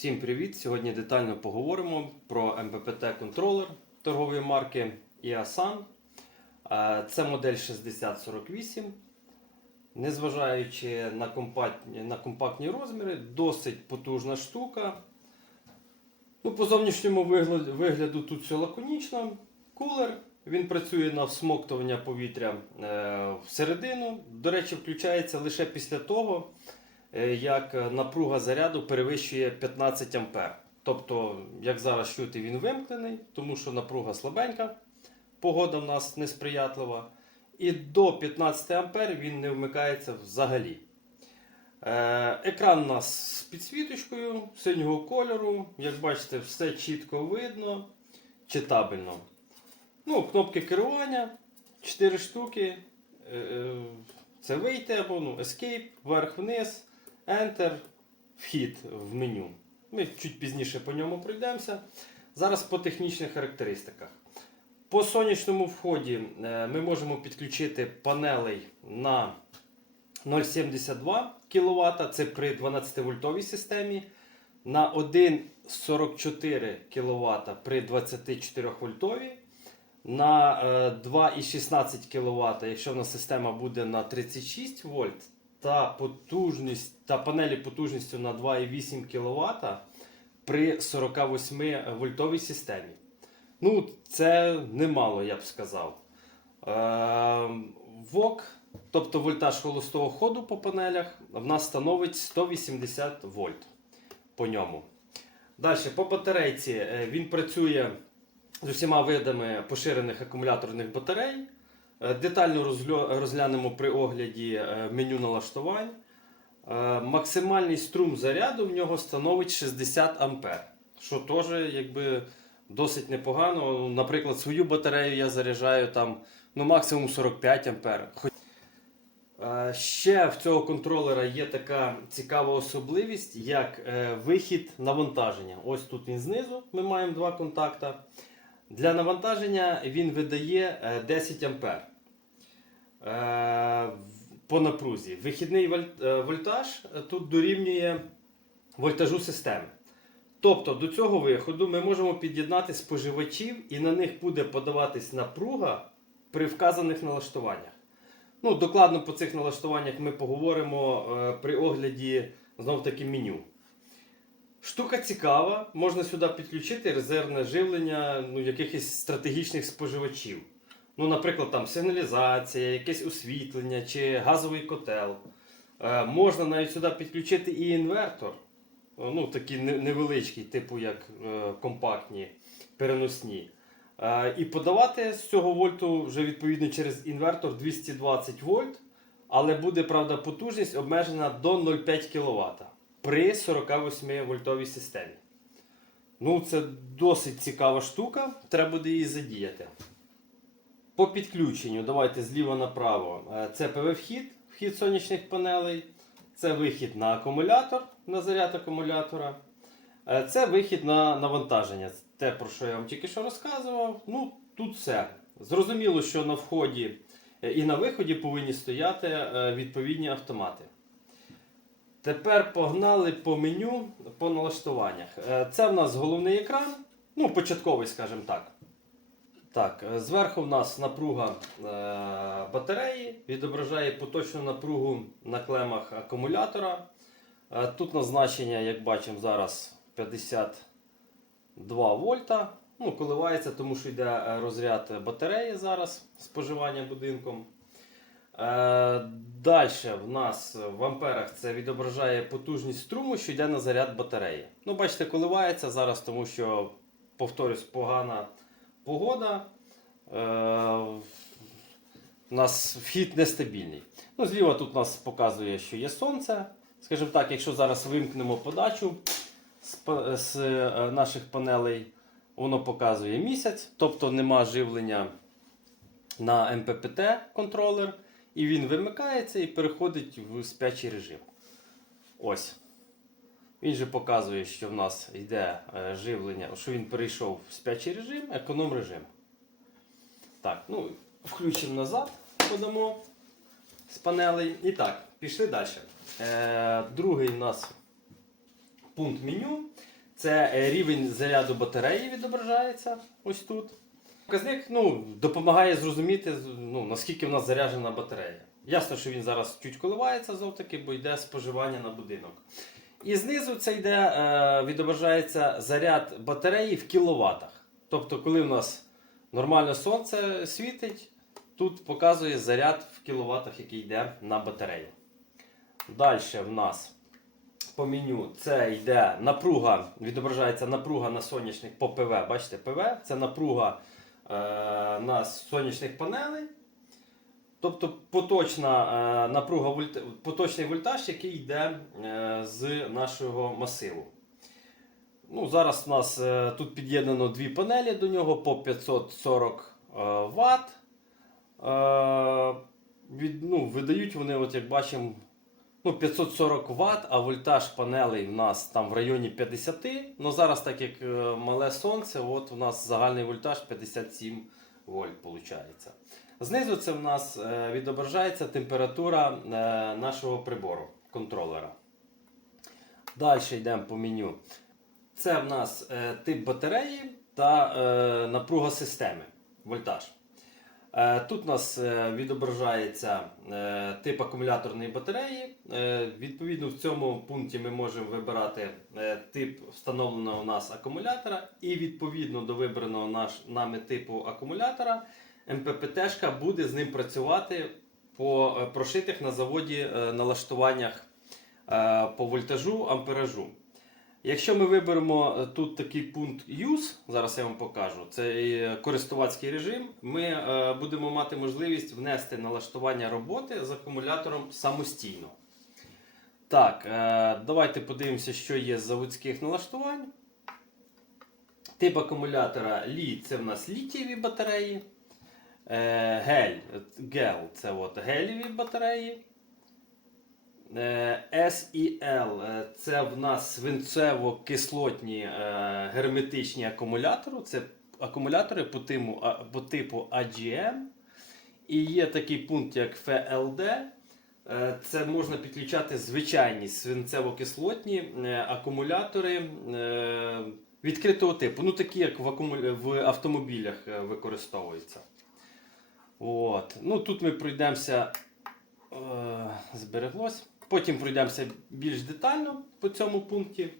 Всім привіт! Сьогодні детально поговоримо про МППТ контролер торгової марки IASAN. Е, Це модель 6048. Незважаючи на компактні, на компактні розміри, досить потужна штука. Ну, по зовнішньому вигляду, вигляду тут все лаконічно. Кулер. Він працює на всмоктування повітря е, всередину. До речі, включається лише після того, як напруга заряду перевищує 15 А. Тобто, як зараз чути, він вимкнений, тому що напруга слабенька, погода в нас несприятлива. І до 15 А він не вмикається взагалі. Е, Екран у нас з підсвіточкою синього кольору. Як бачите, все чітко видно, читабельно. Ну, кнопки керування, 4 штуки. Е, е, Це вийти або ну, Escape, вверх-вниз, Enter, вхід в меню. Ми чуть пізніше по ньому пройдемося. Зараз по технічних характеристиках. По сонячному вході е, ми можемо підключити панелей на 0,72 кВт, це при 12-вольтовій системі. На 1,44 кВт при 24 вольтовій. На е, 2,16 кВт, якщо в нас система буде на 36 вольт, та потужність та панелі потужністю на 2,8 кВт при 48 вольтовій системі. Ну, це немало, я б сказав. Е, ВОК, тобто вольтаж холостого ходу по панелях, в нас становить 180 вольт по ньому. Далі, по батарейці е, він працює з усіма видами поширених акумуляторних батарей. Е, Детально розглянемо при огляді е, меню налаштувань. Е, Максимальний струм заряду в нього становить 60 А, що теж якби досить непогано. Наприклад, свою батарею я заряджаю там ну, максимум 45 А. Ще в цього контролера є така цікава особливість, як вихід навантаження. Ось тут він знизу. Ми маємо два контакта. Для навантаження він видає е, 10 А е, по напрузі. Вихідний е, вольтаж е, тут дорівнює вольтажу системи. Тобто до цього виходу ми можемо під'єднати споживачів і на них буде подаватись напруга при вказаних налаштуваннях. Ну, докладно по цих налаштуваннях ми поговоримо е, при огляді знов таки меню. Штука цікава, можна сюди підключити резервне живлення ну, якихось стратегічних споживачів. Ну, наприклад, там сигналізація, якесь освітлення чи газовий котел. Е, можна навіть сюди підключити і інвертор. Е, Ну, такий невеличкий, типу як е, компактні, переносні. І подавати з цього вольту вже відповідно через інвертор 220 вольт, але буде, правда, потужність обмежена до 0,5 кВт при 48 вольтовій системі. Ну, це досить цікава штука, треба буде її задіяти. По підключенню, давайте зліва направо. Е, Це ПВ-вхід, вхід сонячних панелей. Це вихід на акумулятор, на заряд акумулятора. Е, Це вихід на навантаження. Те, про що я вам тільки що розказував. Ну, тут все. Зрозуміло, що на вході е, і на виході повинні стояти відповідні автомати. Тепер погнали по меню по налаштуваннях. Це в нас головний екран, ну, початковий, скажімо так. Так, е, зверху в нас напруга е, батареї, відображає поточну напругу на клемах акумулятора. Е, тут назначення, як бачимо, зараз 52 вольта. Ну, коливається, тому що йде розряд батареї зараз споживання будинком. Далі в нас в амперах це відображає потужність струму, що йде на заряд батареї. Ну, бачите, коливається зараз, тому що, повторюсь, погана погода. Е, у нас вхід нестабільний. Ну, зліва тут нас показує, що є сонце. Скажімо так, якщо зараз вимкнемо подачу з, з е, наших панелей, воно показує місяць, тобто нема живлення на МППТ контролер, і він вимикається і переходить в спячий режим. Ось. Він же показує, що в нас йде е, живлення, що він перейшов в спячий режим, економ режим. Так, ну, включимо назад, подамо з панелей. І так, пішли далі. Е, другий у нас пункт меню. Це е, рівень заряду батареї відображається ось тут. Показник ну, допомагає зрозуміти, ну, наскільки в нас заряджена батарея. Ясно, що він зараз чуть коливається знов таки, бо йде споживання на будинок. І знизу це йде, е, відображається заряд батареї в кіловатах. Тобто, коли в нас нормально сонце світить, тут показує заряд в кіловатах, який йде на батарею. Далі в нас по меню це йде напруга, відображається напруга на сонячних по ПВ. Бачите, ПВ це напруга е, на сонячних панелей. Тобто поточна е, напруга поточний вольтаж, який йде е, з нашого масиву. Ну, зараз у нас е, тут під'єднано дві панелі до нього по 540 е, Вт. Від, ну, видають вони, от як бачимо, ну, 540 Вт, а вольтаж панелей в нас там в районі 50. Ну зараз, так як мале сонце, от у нас загальний вольтаж 57 вольт виходить. Знизу це в нас е, відображається температура е, нашого прибору, контролера. Далі йдемо по меню. Це в нас е, тип батареї та напруга системи, вольтаж. Тут у нас відображається тип акумуляторної батареї. Відповідно, в цьому пункті ми можемо вибирати тип встановленого у нас акумулятора, і відповідно до вибраного нами типу акумулятора, МППТ буде з ним працювати по е, прошитих на заводі е, налаштуваннях е, по вольтажу, амперажу. Якщо ми виберемо тут такий пункт Use, зараз я вам покажу, це користувацький режим, ми будемо мати можливість внести налаштування роботи з акумулятором самостійно. Так, давайте подивимося, що є з заводських налаштувань. Тип акумулятора Li це в нас літієві батареї. Е, Гель, гел це от геліві батареї. Е, SEL е, це в нас свинцево-кислотні герметичні акумулятори. Це акумулятори по типу, по типу AGM. І є такий пункт, як FLD. Це можна підключати звичайні свинцево-кислотні акумулятори відкритого типу. Ну, такі, як в, автомобілях використовуються. От. Ну, тут ми пройдемося е, збереглось. Потім пройдемося більш детально по цьому пункті.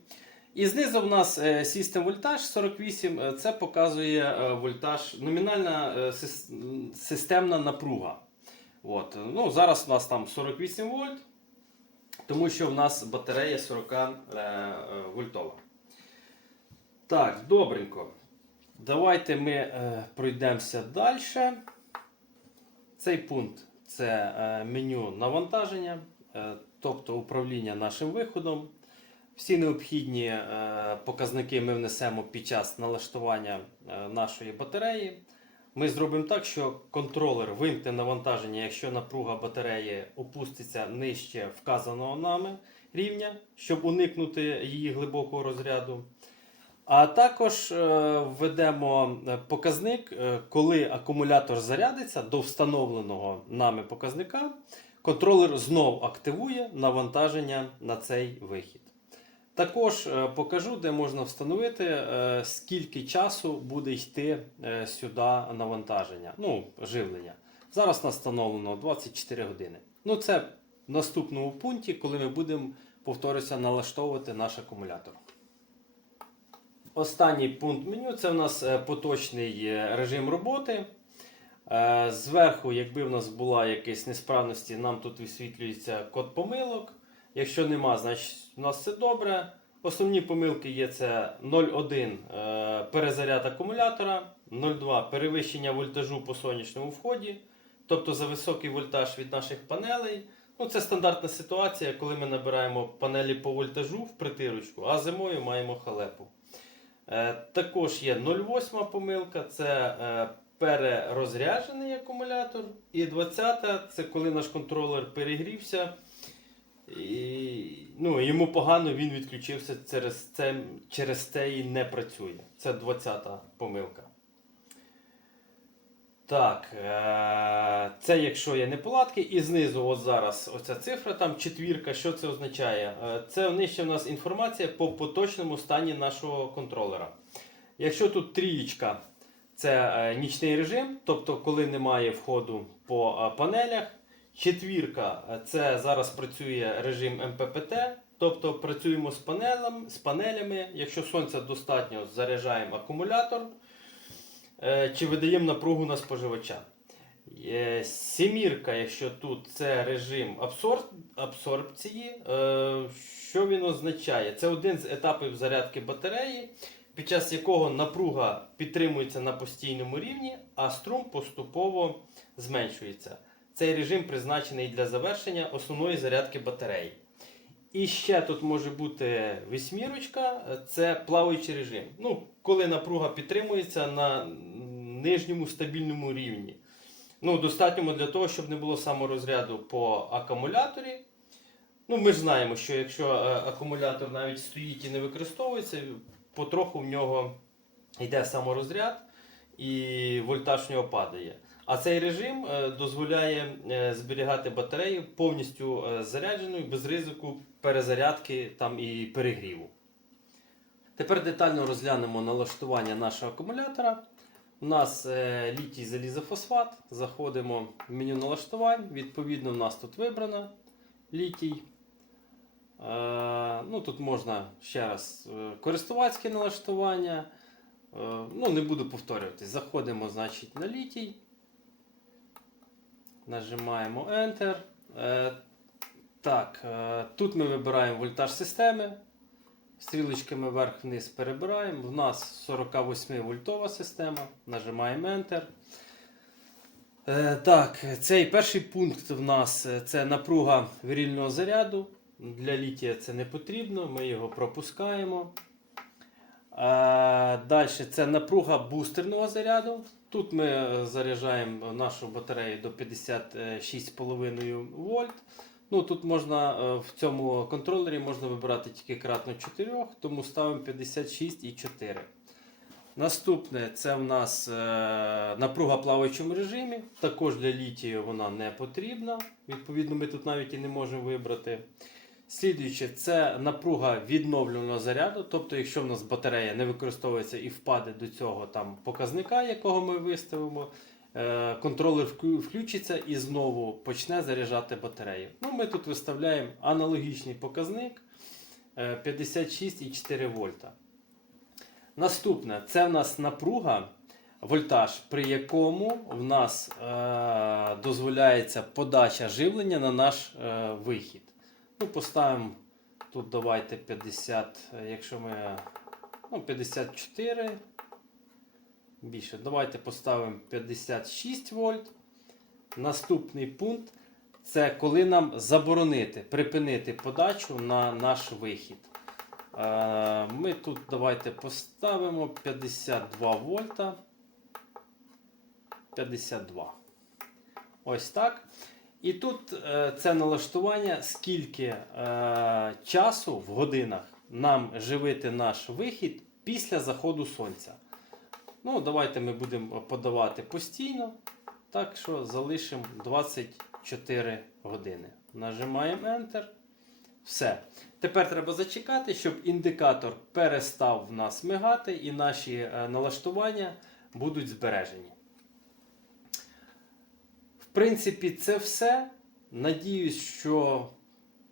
І знизу в нас System вольтаж 48. е, Це показує е, вольтаж, номінальна е, системна напруга. От. Ну, зараз у нас там 48 вольт, тому що в нас батарея 40 е, вольтова. Так, добренько. Давайте ми пройдемося далі. Цей пункт це е, меню навантаження, е, тобто управління нашим виходом. Всі необхідні е, показники ми внесемо під час налаштування нашої батареї. Ми зробимо так, що контролер вимкне навантаження, якщо напруга батареї опуститься нижче вказаного нами рівня, щоб уникнути її глибокого розряду. А також е, введемо е, показник, е, коли акумулятор зарядиться до встановленого нами показника, контролер знов активує навантаження на цей вихід. Також покажу, де можна встановити, скільки часу буде йти сюди навантаження, ну, живлення. Зараз нас встановлено 24 години. Ну, це в наступному пункті, коли ми будемо, повторюся, налаштовувати наш акумулятор. Останній пункт меню це у нас е, поточний е, режим роботи. Е, Зверху, якби в нас була якась несправності, нам тут висвітлюється код помилок. Якщо нема, значить у нас все добре. Основні помилки є це 0,1 е, перезаряд акумулятора, 0,2 перевищення вольтажу по сонячному вході, тобто за високий вольтаж від наших панелей. Ну, це стандартна ситуація, коли ми набираємо панелі по вольтажу в притирочку, а зимою маємо халепу. Е, Також є 0,8 помилка, це е, перерозряджений акумулятор. І 20 це коли наш контролер перегрівся. І, ну, йому погано він відключився через це, через це і не працює. Це 20-та помилка. Так, е, це якщо є неполадки, і знизу от зараз оця цифра, там четвірка, що це означає? Е, Це нижче в нас інформація по поточному стані нашого контролера. Якщо тут трієчка, це е, нічний режим, тобто коли немає входу по панелях. Четвірка це зараз працює режим МППТ, тобто працюємо з, панелем, з панелями. Якщо сонця достатньо, заряджаємо акумулятор чи видаємо напругу на споживача. Е, Сімірка, якщо тут це режим абсор... абсорбції, е, що він означає? Це один з етапів зарядки батареї, під час якого напруга підтримується на постійному рівні, а струм поступово зменшується. Цей режим призначений для завершення основної зарядки батареї. І ще тут може бути вісьмірочка, це плаваючий режим. Ну, коли напруга підтримується на нижньому стабільному рівні. Ну, достатньо для того, щоб не було саморозряду по акумуляторі. Ну, ми ж знаємо, що якщо е, акумулятор навіть стоїть і не використовується, потроху в нього йде саморозряд і вольтаж в нього падає. А цей режим е, дозволяє е, зберігати батарею повністю е, зарядженою без ризику перезарядки там, і перегріву. Тепер детально розглянемо налаштування нашого акумулятора. У нас літій залізофосфат. Заходимо в меню налаштувань. Відповідно, у нас тут вибрано літій. Ну, тут можна ще раз користувацьке налаштування. Е, ну, не буду повторюватись. Заходимо значить, на літій. Нажимаємо Enter. Е, так, е, тут ми вибираємо вольтаж системи. Стрілочками вверх-вниз перебираємо. В нас 48 вольтова система. Нажимаємо Enter. Так, цей перший пункт в нас це напруга вірільного заряду. Для літія це не потрібно, ми його пропускаємо. Далі це напруга бустерного заряду. Тут ми е, заряджаємо нашу батарею до 56,5 вольт. Ну, тут можна е, в цьому контролері можна вибирати тільки кратно 4, тому ставимо 56,4. Наступне це в нас е, напруга плаваючому режимі. Також для літію вона не потрібна. Відповідно, ми тут навіть і не можемо вибрати. Слідуюче, це напруга відновленого заряду. Тобто, якщо в нас батарея не використовується і впаде до цього там показника, якого ми виставимо, е, контролер включиться і знову почне заряджати батарею. Ну, ми тут виставляємо аналогічний показник е, 56,4 вольта. Наступне це в нас напруга, вольтаж, при якому в нас е, дозволяється подача живлення на наш е, вихід. Ну, поставимо тут давайте 50, е, якщо ми ну, 54. Більше. Давайте поставимо 56 вольт. Наступний пункт це коли нам заборонити, припинити подачу на наш вихід. Е, Ми тут давайте поставимо 52 вольта. 52. Ось так. І тут е, це налаштування, скільки е, часу в годинах нам живити наш вихід після заходу сонця. Ну, давайте ми будемо подавати постійно. Так що залишимо 24 години. Нажимаємо Enter. Все. Тепер треба зачекати, щоб індикатор перестав в нас мигати і наші е, налаштування будуть збережені. Принципі, це все. Надіюсь, що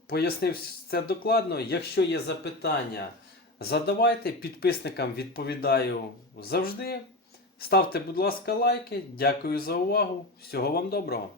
пояснив це докладно. Якщо є запитання, задавайте. Підписникам відповідаю завжди. Ставте, будь ласка, лайки. Дякую за увагу. Всього вам доброго!